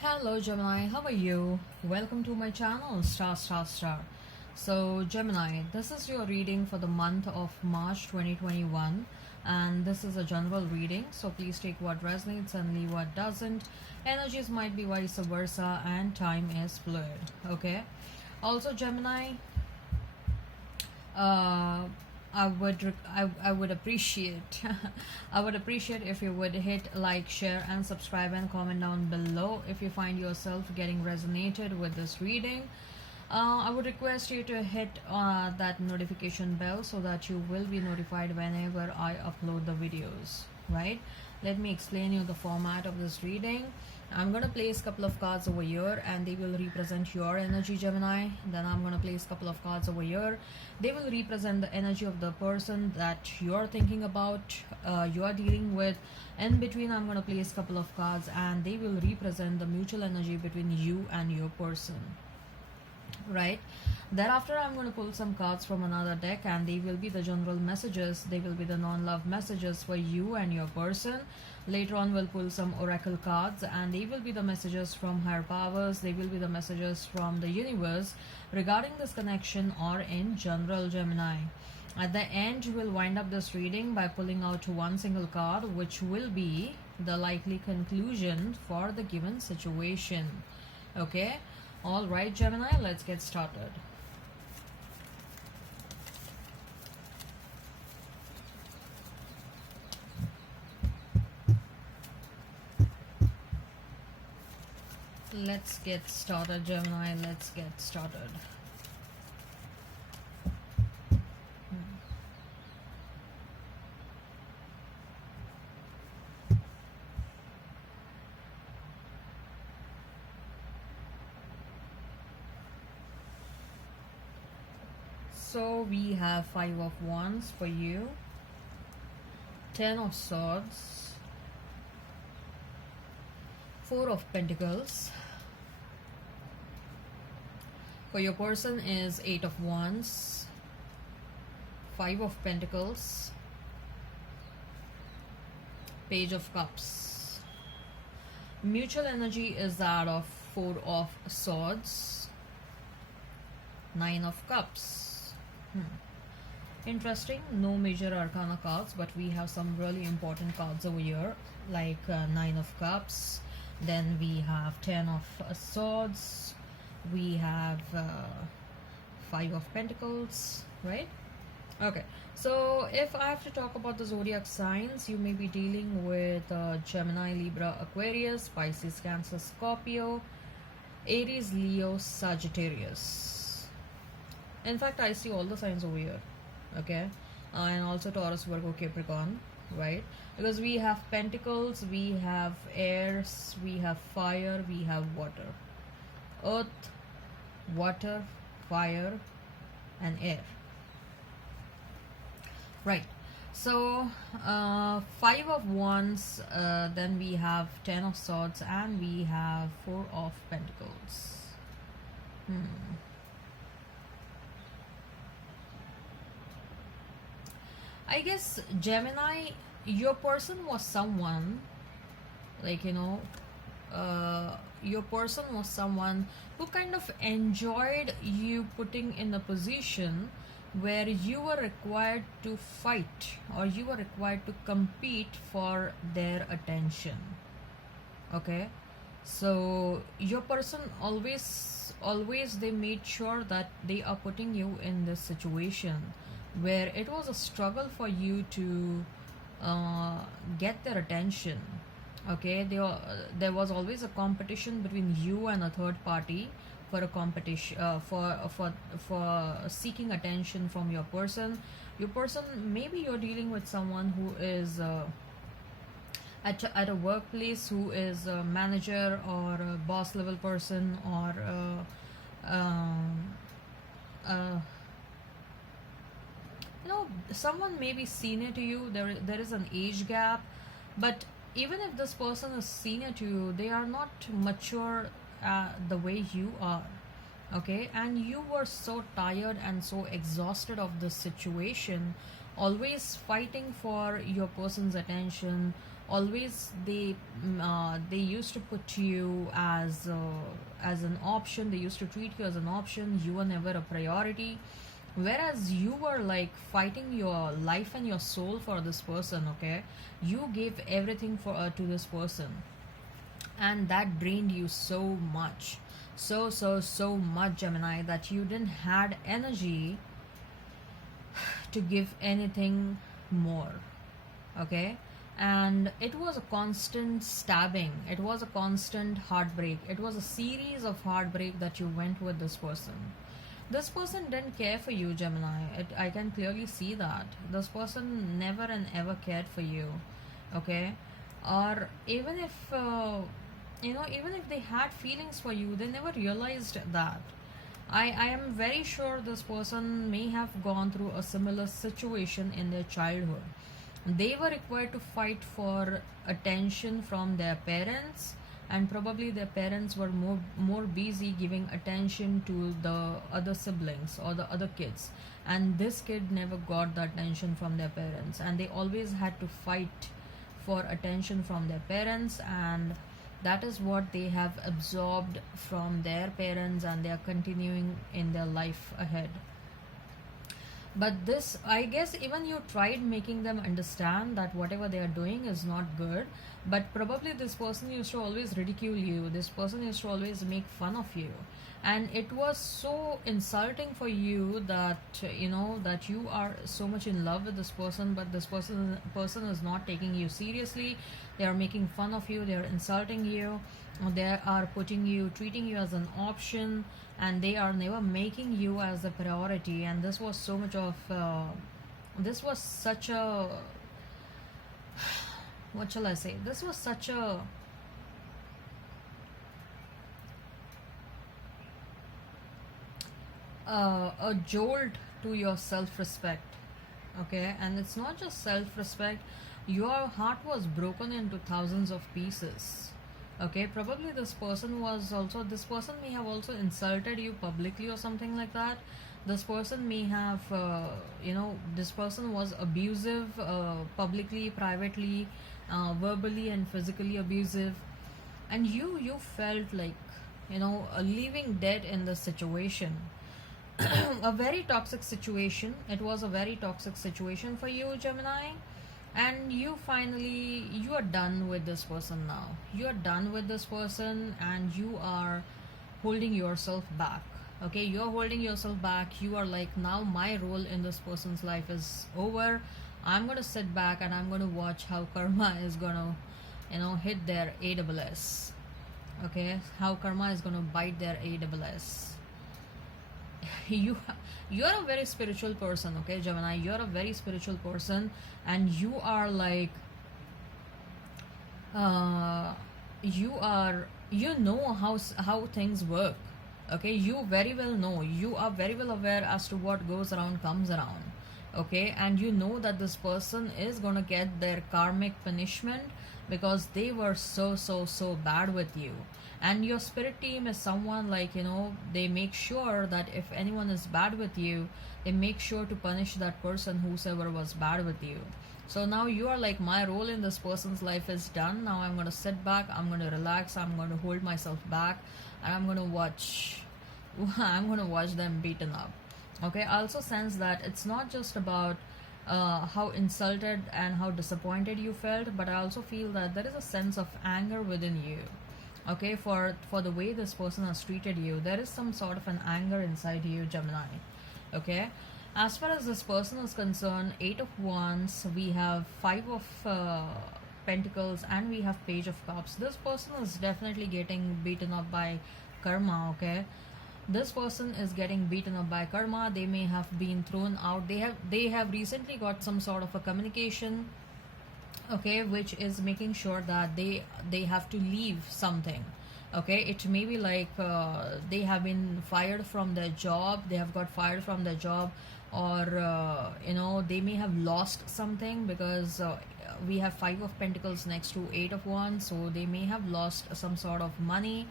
Hello Gemini, how are you? Welcome to my channel Star Star Star. So Gemini, this is your reading for the month of March 2021 and this is a general reading, so please take what resonates and leave what doesn't. Energies might be vice versa and time is fluid, okay? Also Gemini, uh, I would appreciate I would appreciate if you would hit like, share and subscribe and comment down below if you find yourself getting resonated with this reading. I would request you to hit that notification bell so that you will be notified whenever I upload the videos, right? Let me explain you the format of this reading. I'm going to place a couple of cards over here and they will represent your energy, Gemini. Then I'm going to place a couple of cards over here. They will represent the energy of the person that you're thinking about, you're dealing with. In between, I'm going to place a couple of cards and they will represent the mutual energy between you and your person, right? Thereafter I'm going to pull some cards from another deck and they will be the general messages, they will be the non-love messages for you and your person. Later on we'll pull some oracle cards and they will be the messages from higher powers, they will be the messages from the universe regarding this connection or in general, Gemini. At the end we'll wind up this reading by pulling out one single card which will be the likely conclusion for the given situation, okay? All right, Gemini, let's get started. Let's get started, Gemini. Let's get started. So we have 5 of Wands for you, 10 of Swords, 4 of Pentacles. For your person is 8 of Wands, 5 of Pentacles, Page of Cups. Mutual energy is that of 4 of Swords, 9 of Cups. Interesting, no major arcana cards, but we have some really important cards over here, like 9 of Cups, then we have 10 of Swords, we have 5 of Pentacles, right? Okay, so if I have to talk about the zodiac signs, you may be dealing with Gemini, Libra, Aquarius, Pisces, Cancer, Scorpio, Aries, Leo, Sagittarius. In fact, I see all the signs over here, okay? And also Taurus, Virgo, Capricorn, right? Because we have Pentacles, we have airs, we have fire, we have water. Earth, water, fire, and air. Right. So, 5 of Wands, then we have 10 of Swords, and we have 4 of Pentacles. I guess, Gemini, your person was someone, like, your person was someone who kind of enjoyed you putting in a position where you were required to fight or you were required to compete for their attention, okay? So your person always they made sure that they are putting you in this situation where it was a struggle for you to get their attention, okay? There was always a competition between you and a third party for a competition, for seeking attention from your person. Your person, maybe you're dealing with someone who is at a workplace, who is a manager or a boss level person, or someone may be senior to you. There is an age gap, but even if this person is senior to you, they are not mature the way you are, okay? And you were so tired and so exhausted of this situation, always fighting for your person's attention, always they used to put you as an option. They used to treat you as an option. You were never a priority, whereas you were like fighting your life and your soul for this person. Okay, you gave everything for to this person, and that drained you so much, so much, Gemini, that you didn't had energy to give anything more. Okay, and it was a constant stabbing, it was a constant heartbreak, it was a series of heartbreak that you went with this person. This person didn't care for you, Gemini. I can clearly see that this person never and ever cared for you. Okay, or even if even if they had feelings for you, they never realized that. I am very sure this person may have gone through a similar situation in their childhood. They were required to fight for attention from their parents, and probably their parents were more busy giving attention to the other siblings or the other kids, and this kid never got the attention from their parents, and they always had to fight for attention from their parents, and that is what they have absorbed from their parents, and they are continuing in their life ahead. But this, I guess, even you tried making them understand that whatever they are doing is not good, but probably this person used to always ridicule you, this person used to always make fun of you, and it was so insulting for you that that you are so much in love with this person, but this person is not taking you seriously. They are making fun of you, they are insulting you, they are treating you as an option, and they are never making you as a priority. And this was so much of this was such a, what shall I say, this was such a jolt to your self-respect. Okay, and it's not just self-respect, your heart was broken into thousands of pieces. Okay, probably this person may have also insulted you publicly or something like that. This person may have this person was abusive, publicly, privately, verbally and physically abusive, and you felt like a living dead in the situation. A very toxic situation. It was a very toxic situation for you, Gemini. And you are done with this person now. You are done with this person, and you are holding yourself back. Okay, you are holding yourself back. You are like, now my role in this person's life is over. I'm gonna sit back and I'm gonna watch how karma is gonna hit their AWS. Okay, how karma is gonna bite their AWS. you you're a very spiritual person. Okay, Gemini, you're a very spiritual person, and you are like you are, how things work. Okay, you very well know, you are very well aware as to what goes around comes around. Okay, and you know that this person is gonna get their karmic punishment because they were so bad with you. And your spirit team is someone like, they make sure that if anyone is bad with you, they make sure to punish that person whosoever was bad with you. So now you are like, my role in this person's life is done. Now I'm going to sit back, I'm going to relax, I'm going to hold myself back, and I'm going to watch them beaten up. Okay, I also sense that it's not just about how insulted and how disappointed you felt, but I also feel that there is a sense of anger within you. Okay, for the way this person has treated you, there is some sort of an anger inside you, Gemini. Okay, as far as this person is concerned, 8 of Wands, we have 5 of Pentacles, and we have Page of Cups. This person is definitely getting beaten up by karma. Okay, this person is getting beaten up by karma. They may have been thrown out. They have recently got some sort of a communication, okay, which is making sure that they have to leave something. Okay, it may be like they have been fired from their job, they have got fired from their job, or they may have lost something, because we have 5 of Pentacles next to 8 of Wands, so they may have lost some sort of money,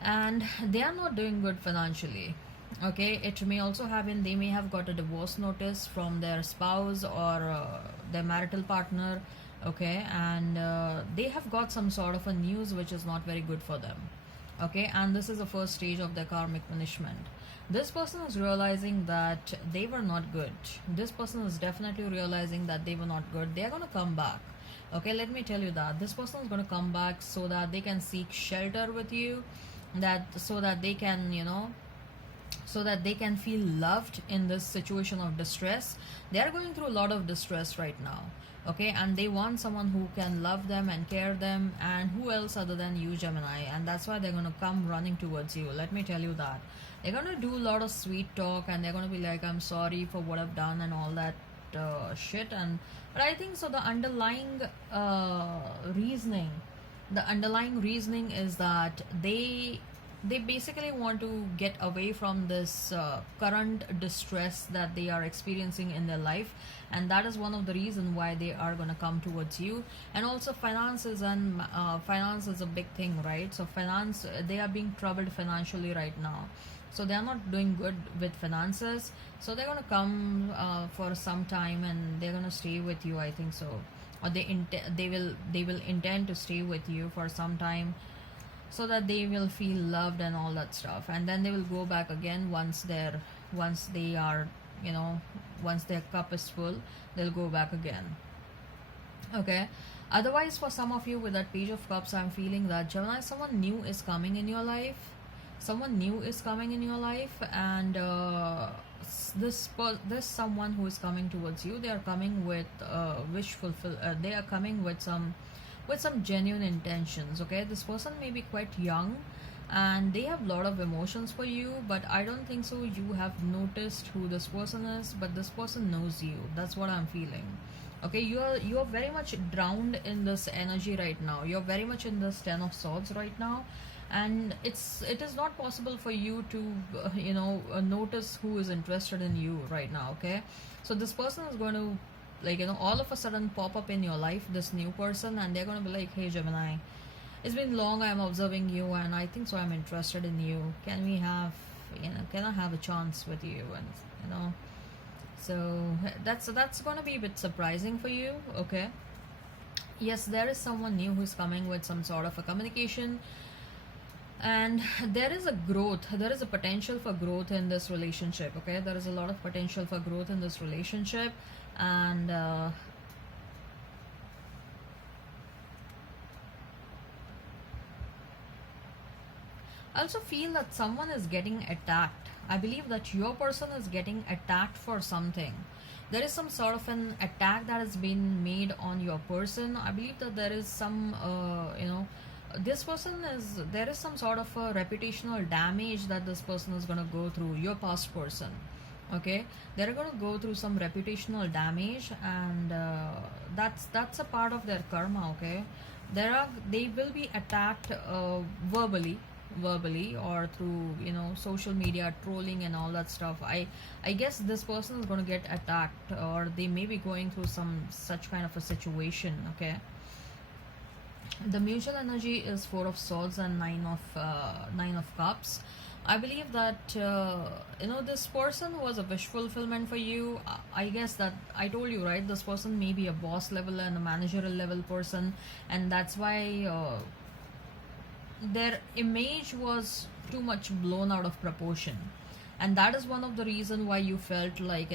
and they are not doing good financially. Okay, it may also have been, they may have got a divorce notice from their spouse or their marital partner. okay, and they have got some sort of a news which is not very good for them, okay, and this is the first stage of their karmic punishment. This person is realizing that they were not good. This person is definitely realizing that they were not good. They are going to come back, okay, let me tell you that this person is going to come back so that they can seek shelter with you, that so that they can, so that they can feel loved in this situation of distress. They are going through a lot of distress right now, okay, and they want someone who can love them and care them, and who else other than you, Gemini, and that's why they're going to come running towards you. Let me tell you that they're going to do a lot of sweet talk, and they're going to be like, I'm sorry for what I've done and all that shit. And but I think so the reasoning underlying reasoning is that they basically want to get away from this current distress that they are experiencing in their life, and that is one of the reason why they are going to come towards you. And also finances, and finance is a big thing, right? So finance, they are being troubled financially right now, so they are not doing good with finances. So they're going to come for some time, and they're going to stay with you, I think so, or they will intend to stay with you for some time, so that they will feel loved and all that stuff, and then they will go back again once they are, once their cup is full, they'll go back again, okay. Otherwise, for some of you with that page of cups, I'm feeling that, Gemini, someone new is coming in your life. Someone new is coming in your life, and this someone who is coming towards you, they are coming with they are coming with some genuine intentions, okay. This person may be quite young, and they have a lot of emotions for you, but I don't think so you have noticed who this person is, but this person knows you. That's what I'm feeling, okay. You are very much drowned in this energy right now. You're very much in this 10 of swords right now, and it is not possible for you to notice who is interested in you right now, okay. So this person is going to, like, all of a sudden pop up in your life, this new person, and they're going to be like, hey, Gemini, it's been long, I'm observing you, and I think so I'm interested in you. Can I have a chance with you? And so that's going to be a bit surprising for you, okay. Yes, there is someone new who's coming with some sort of a communication, and there is a potential for growth in this relationship, okay. There is a lot of potential for growth in this relationship, and I also feel that someone is getting attacked. I believe that your person is getting attacked for something. There is some sort of an attack that has been made on your person. I believe that there is some this person is there is some sort of a reputational damage that this person is going to go through, your past person, okay. They're going to go through some reputational damage, and that's a part of their karma, okay. They will be attacked verbally or through social media trolling and all that stuff. I guess this person is going to get attacked, or they may be going through some such kind of a situation, okay. The mutual energy is 4 of swords and 9 of cups. I believe that this person was a wish fulfillment for you. I guess that I told you, right? This person may be a boss level and a managerial level person, and that's why their image was too much blown out of proportion, and that is one of the reason why you felt like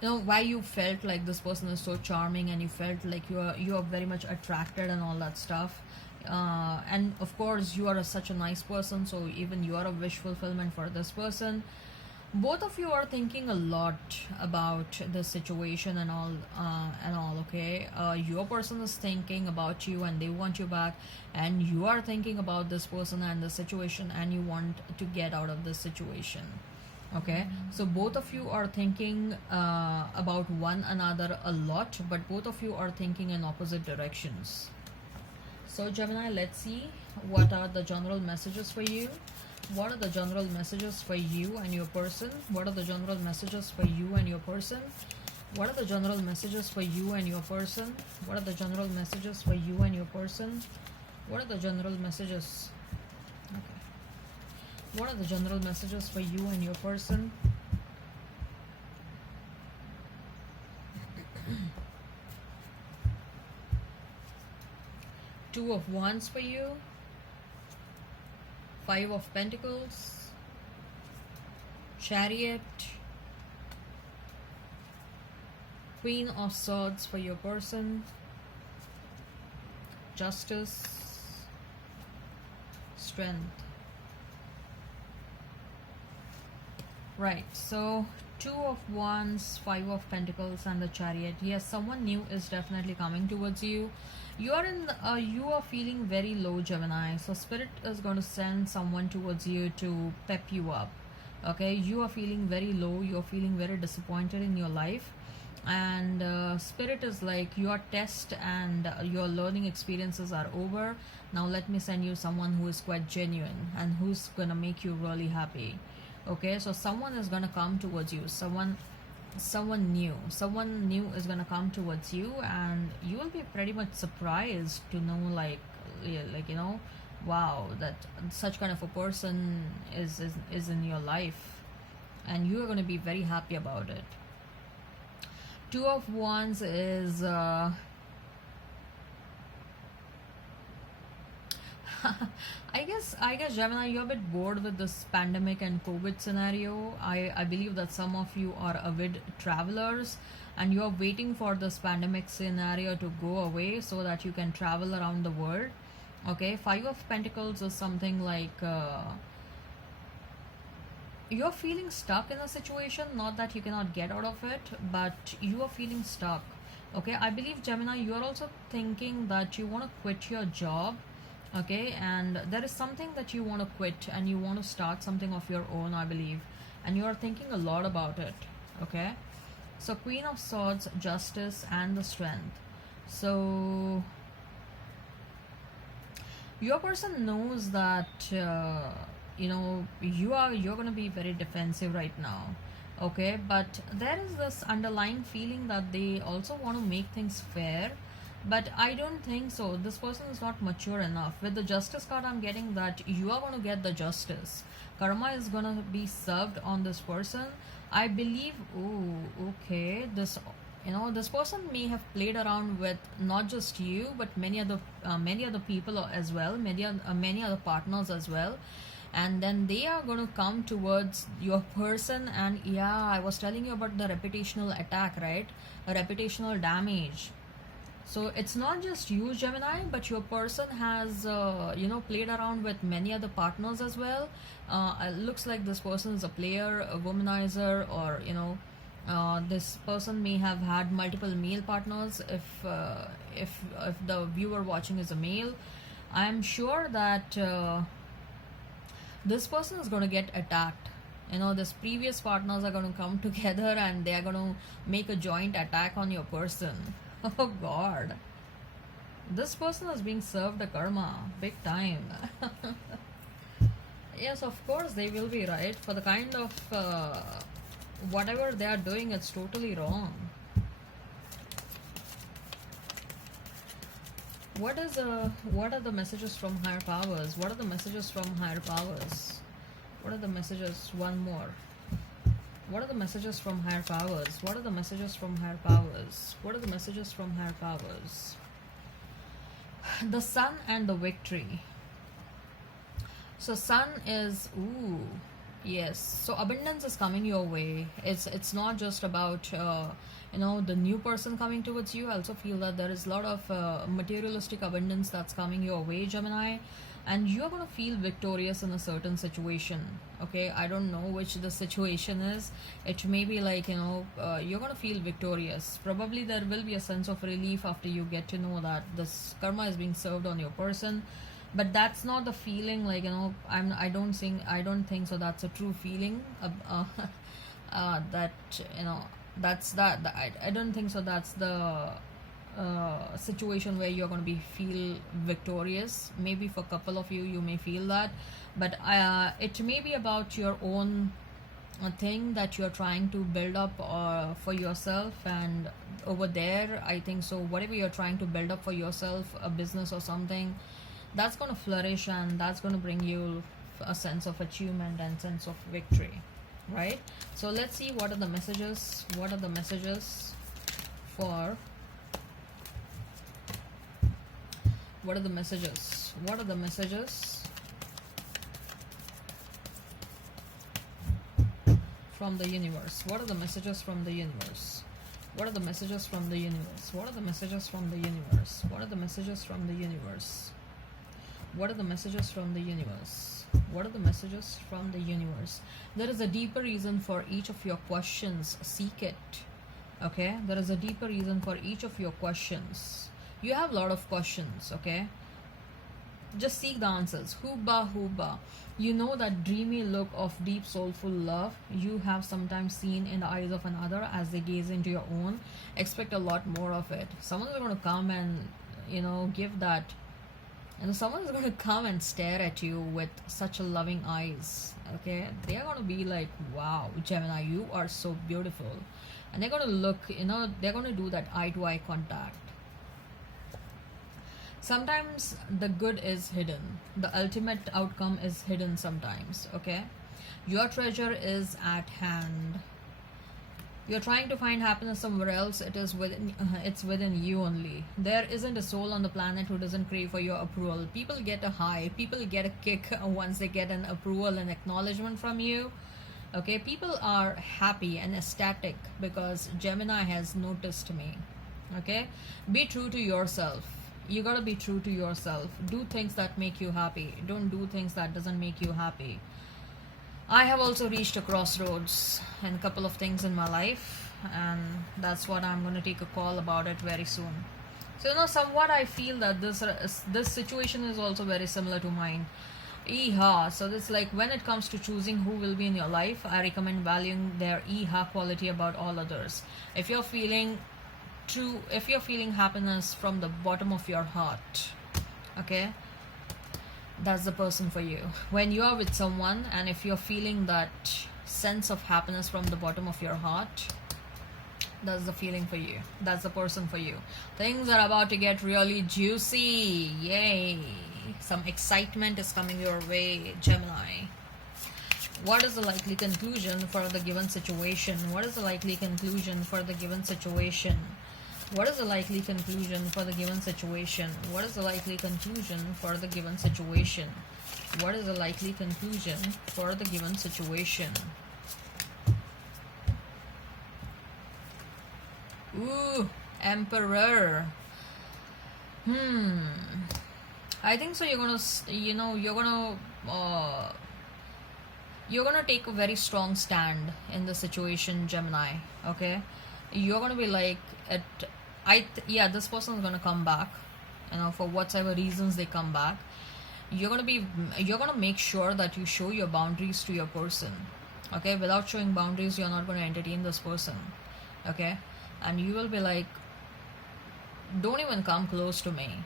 why you felt like this person is so charming, and you felt like you are very much attracted and all that stuff. And of course you are such a nice person, so even you are a wish fulfillment for this person. Both of you are thinking a lot about the situation and all, okay. Your person is thinking about you and they want you back, and you are thinking about this person and the situation, and you want to get out of this situation, okay. So both of you are thinking about one another a lot, but both of you are thinking in opposite directions. So Gemini, let's see what are the general messages for you. What are the general messages for you and your person? What are the general messages for you and your person? What are the general messages for you and your person? What are the general messages for you and your person? What are the general messages? Okay. What are the general messages for you and your person? Two of Wands for you, Five of Pentacles, Chariot, Queen of Swords for your person, Justice, Strength. Right, so Two of Wands, Five of Pentacles, and the Chariot. Yes, someone new is definitely coming towards you. You are you are feeling very low, Gemini. So Spirit is going to send someone towards you to pep you up. Okay, you are feeling very low. You are feeling very disappointed in your life, and Spirit is like, your test and your learning experiences are over. Now let me send you someone who is quite genuine and who's gonna make you really happy. Okay, so someone is gonna come towards you, someone new is gonna come towards you, and you will be pretty much surprised to know, like, yeah, like, you know, wow, that such kind of a person is in your life, and you are going to be very happy about it. Two of Wands is I guess Gemini, you're a bit bored with this pandemic and COVID scenario. I believe that some of you are avid travelers and you're waiting for this pandemic scenario to go away so that you can travel around the world. Okay, Five of Pentacles is something like you're feeling stuck in a situation, not that you cannot get out of it, but you are feeling stuck. Okay, I believe, Gemini, you are also thinking that you want to quit your job. Okay, and there is something that you want to quit and you want to start something of your own, I believe, and you are thinking a lot about it. Okay, so Queen of Swords, Justice, and the Strength. So your person knows that you know, you're going to be very defensive right now. Okay, but there is this underlying feeling that they also want to make things fair, but I don't think so. This person is not mature enough. With the Justice card, I'm getting that you are going to get the justice. Karma is going to be served on this person, I believe. Oh, okay, this, you know, this person may have played around with not just you but many other people as well, many other partners as well, and then they are going to come towards your person. And yeah, I was telling you about the reputational attack, right? A reputational damage. So it's not just you, Gemini, but your person has you know, played around with many other partners as well. It looks like this person is a player, a womanizer, or, you know, this person may have had multiple male partners. If the viewer watching is a male, I'm sure that this person is going to get attacked. You know, this previous partners are going to come together and they are going to make a joint attack on your person. Oh god, this person is being served a karma big time. Yes, of course they will be, right? For the kind of whatever they are doing, it's totally wrong. What are the messages from higher powers? What are the messages from higher powers? What are the messages? One more. What are the messages from higher powers? What are the messages from higher powers? What are the messages from higher powers? The Sun and the Victory. So Sun is, ooh, yes. So abundance is coming your way. It's not just about you know, the new person coming towards you. I also feel that there is a lot of materialistic abundance that's coming your way, Gemini. And you're going to feel victorious in a certain situation. Okay, I don't know which the situation is. It may be like, you know, you're going to feel victorious. Probably there will be a sense of relief after you get to know that this karma is being served on your person. But that's not the feeling, like, you know, I don't think so that's a true feeling. That, you know, that's that. I don't think so that's the situation where you're going to be feel victorious. Maybe for a couple of you may feel that, but it may be about your own thing that you're trying to build up for yourself. And over there, I think so, whatever you're trying to build up for yourself, a business or something, that's going to flourish and that's going to bring you a sense of achievement and sense of victory, right? So let's see what are the messages for What are the messages? What are the messages from the universe? What are the messages from the universe? What are the messages from the universe? What are the messages from the universe? What are the messages from the universe? What are the messages from the universe? What are the messages from the universe? There is a deeper reason for each of your questions. Seek it. Okay? There is a deeper reason for each of your questions. You have a lot of questions. Okay? Just seek the answers. Huba, huba. You know that dreamy look of deep soulful love you have sometimes seen in the eyes of another as they gaze into your own. Expect a lot more of it. Someone is going to come and, give that. And someone is going to come and stare at you with such loving eyes. Okay? They are going to be like, wow, Gemini, you are so beautiful. And they're going to look, they're going to do that eye-to-eye contact. Sometimes the good is hidden. The ultimate outcome is hidden sometimes. Okay? Your treasure is at hand. You're trying to find happiness somewhere else. It's within you only. There isn't a soul on the planet who doesn't crave for your approval. People get a high. People get a kick once they get an approval and acknowledgement from you. Okay? People are happy and ecstatic because Gemini has noticed me. Okay? Be true to yourself. You gotta be true to yourself. Do things that make you happy. Don't do things that doesn't make you happy. I have also reached a crossroads in a couple of things in my life, and that's what I'm going to take a call about it very soon. So somewhat I feel that this situation is also very similar to mine. So it's like when it comes to choosing who will be in your life, I recommend valuing their quality about all others. If you're feeling happiness from the bottom of your heart, okay, that's the person for you. When you are with someone and if you're feeling that sense of happiness from the bottom of your heart, that's the feeling for you. That's the person for you. Things are about to get really juicy. Yay. Some excitement is coming your way, Gemini. What is the likely conclusion for the given situation? What is the likely conclusion for the given situation? What is the likely conclusion for the given situation? What is the likely conclusion for the given situation? What is the likely conclusion for the given situation? Ooh, Emperor. I think so. You're gonna take a very strong stand in the situation, Gemini. Okay, you're gonna be like, this person is gonna come back. For whatever reasons they come back. You're gonna make sure that you show your boundaries to your person. Okay, without showing boundaries, you're not gonna entertain this person. Okay, and you will be like, don't even come close to me.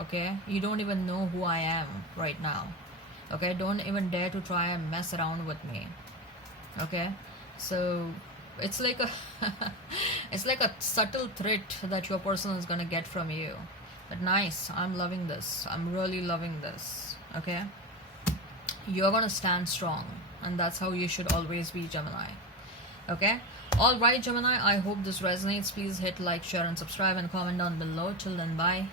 Okay, you don't even know who I am right now. Okay, don't even dare to try and mess around with me. Okay, so it's like a it's like a subtle threat that your person is gonna get from you. But nice, I'm loving this. I'm really loving this. Okay, you're gonna stand strong, and that's how you should always be, Gemini. Okay, all right, Gemini, I hope this resonates. Please hit like, share and subscribe and comment down below. Till then, bye.